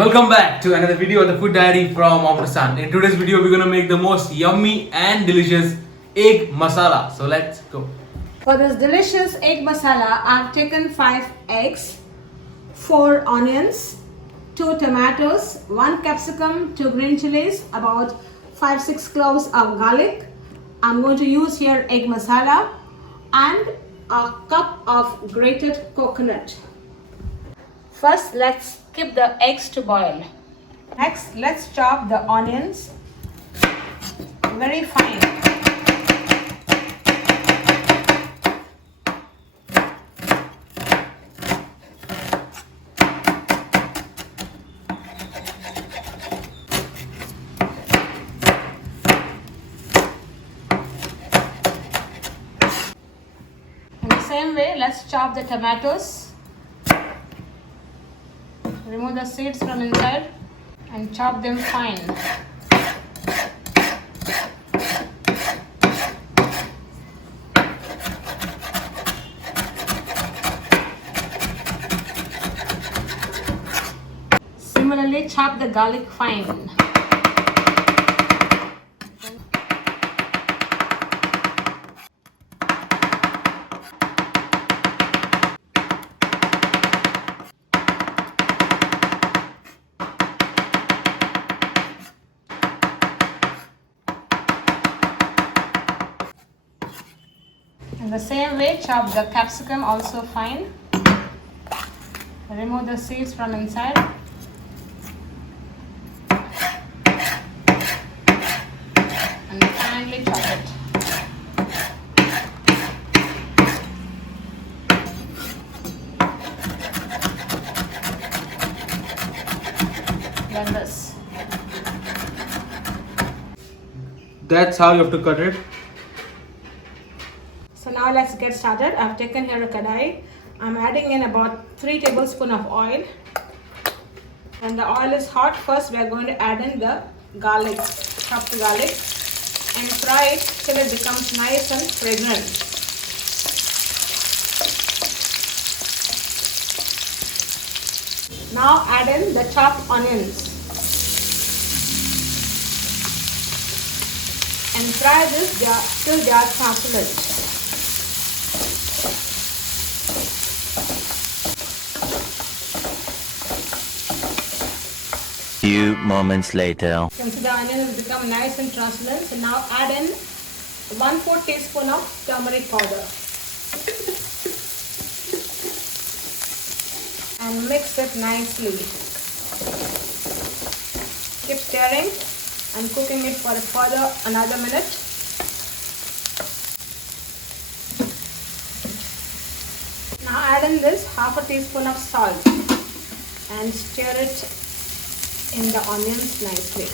Welcome back to another video of the Food Diary from Amritsar. In today's video, we're gonna make the most yummy and delicious egg masala. So let's go. For this delicious egg masala, I've taken 5 eggs, 4 onions, 2 tomatoes, 1 capsicum, 2 green chillies, about 5-6 cloves of garlic. I'm going to use here egg masala and a cup of grated coconut. First, let's keep the eggs to boil. Next, let's chop the onions very fine. In the same way, let's chop the tomatoes. Remove the seeds from inside and chop them fine. Similarly, chop the garlic fine. In the same way, chop the capsicum also fine. Remove the seeds from inside. And finely chop it. Like this. That's how you have to cut it. So now let's get started. I've taken here a kadai. I'm adding in about 3 tablespoons of oil. When the oil is hot, first we are going to add in the garlic, chopped garlic, and fry it till it becomes nice and fragrant. Now add in the chopped onions and fry this till they are translucent. Few moments later. You can see the onion has become nice and translucent. So now add in 1/4 teaspoon of turmeric powder and mix it nicely. Keep stirring and cooking it for further another minute. Now add in this 1/2 teaspoon of salt and stir it in the onions nicely.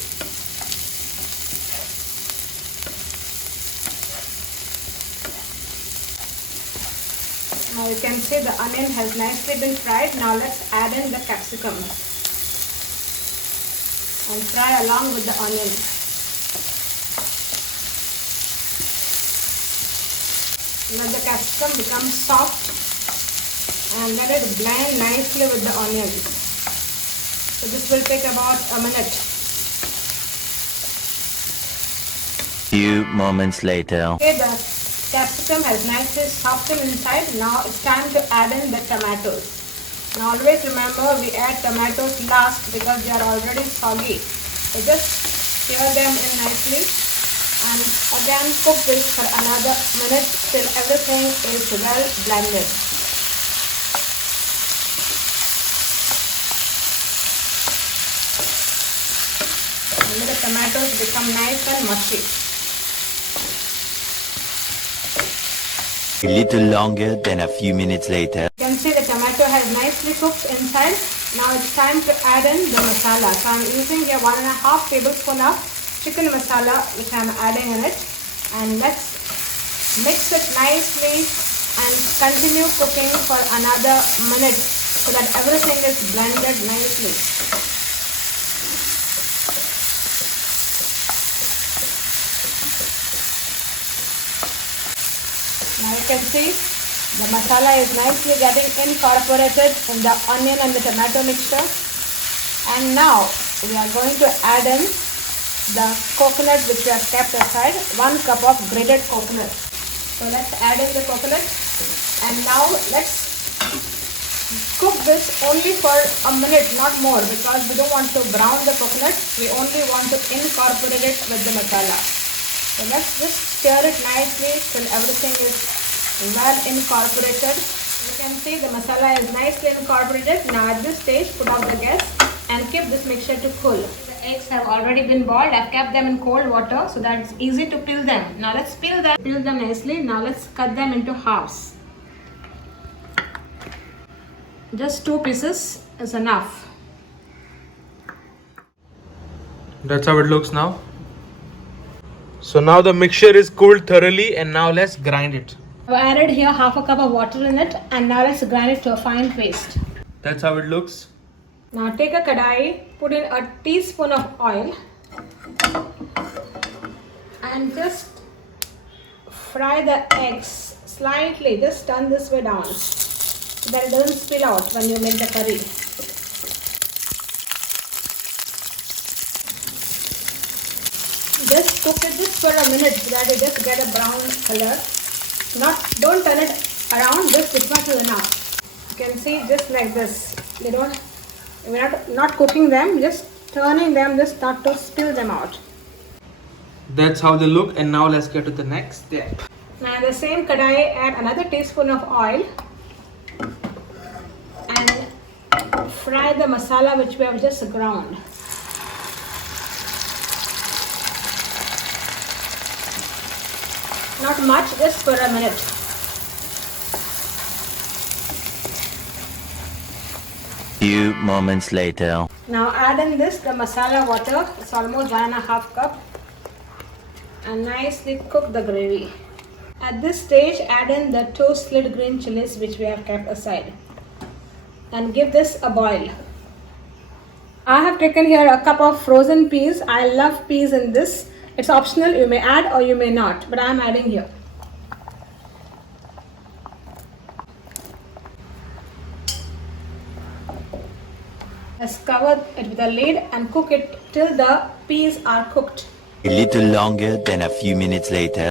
Now you can see the onion has nicely been fried. Now let's add in the capsicum and fry along with the onion. Let the capsicum become soft and let it blend nicely with the onions. So this will take about a minute. Few moments later. Okay, the capsicum has nicely softened inside. Now it's time to add in the tomatoes. Now always remember we add tomatoes last because they are already soggy. So just stir them in nicely and again cook this for another minute till everything is well blended. Let the tomatoes become nice and mushy. A little longer than a few minutes later. You can see the tomato has nicely cooked inside. Now it's time to add in the masala. So I'm using here 1.5 tablespoon of chicken masala which I'm adding in it. And let's mix it nicely and continue cooking for another minute so that everything is blended nicely. Now you can see the masala is nicely getting incorporated in the onion and the tomato mixture. And now we are going to add in the coconut which we have kept aside, 1 cup of grated coconut. So let's add in the coconut, and now let's cook this only for a minute, not more, because we don't want to brown the coconut. We only want to incorporate it with the masala. So let's just stir it nicely till everything is well incorporated. You can see the masala is nicely incorporated. Now at this stage, put off the gas and keep this mixture to cool. The eggs have already been boiled. I've kept them in cold water so that it's easy to peel them. Now let's peel them. Peel them nicely. Now let's cut them into halves. Just 2 pieces is enough. That's how it looks now. So now the mixture is cooled thoroughly, and now let's grind it. I've added here half a cup of water in it, and now let's grind it to a fine paste. That's how it looks. Now take a kadai, put in a teaspoon of oil, and just fry the eggs slightly. Just turn this way down so that it doesn't spill out when you make the curry. Just cook it just for a minute so that you just get a brown color. Don't turn it around, just this much is enough. You can see just like this. We're not cooking them, just turning them just not to spill them out. That's how they look, and now let's get to the next step. Now in the same kadai, add another teaspoon of oil and fry the masala which we have just ground. Not much, just for a minute. Few moments later. Now add in this the masala water. It's almost 1.5 cup, and nicely cook the gravy. At this stage, add in the 2 slit green chillies which we have kept aside, and give this a boil. I have taken here a cup of frozen peas. I love peas in this. It's optional, you may add or you may not, but I am adding here. Let's cover it with a lid and cook it till the peas are cooked. A little longer than a few minutes later.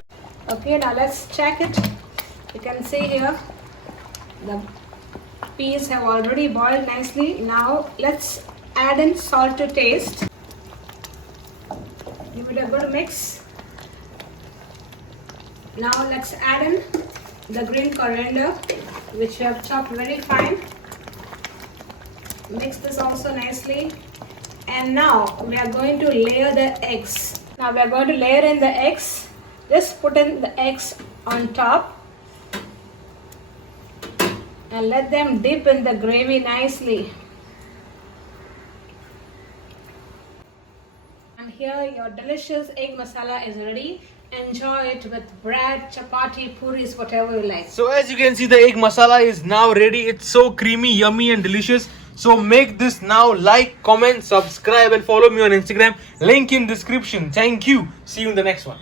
Okay, now let's check it. You can see here the peas have already boiled nicely. Now let's add in salt to taste. Give it a good mix. Now let's add in the green coriander which we have chopped very fine. Mix this also nicely, and now we are going to layer the eggs. Now we are going to layer in the eggs. Just put in the eggs on top and let them dip in the gravy nicely. And here your delicious egg masala is ready. Enjoy it with bread, chapati, puris, whatever you like. So as you can see, the egg masala is now ready. It's so creamy, yummy and delicious. So make this now. Like, comment, subscribe and follow me on Instagram. Link in description. Thank you. See you in the next one.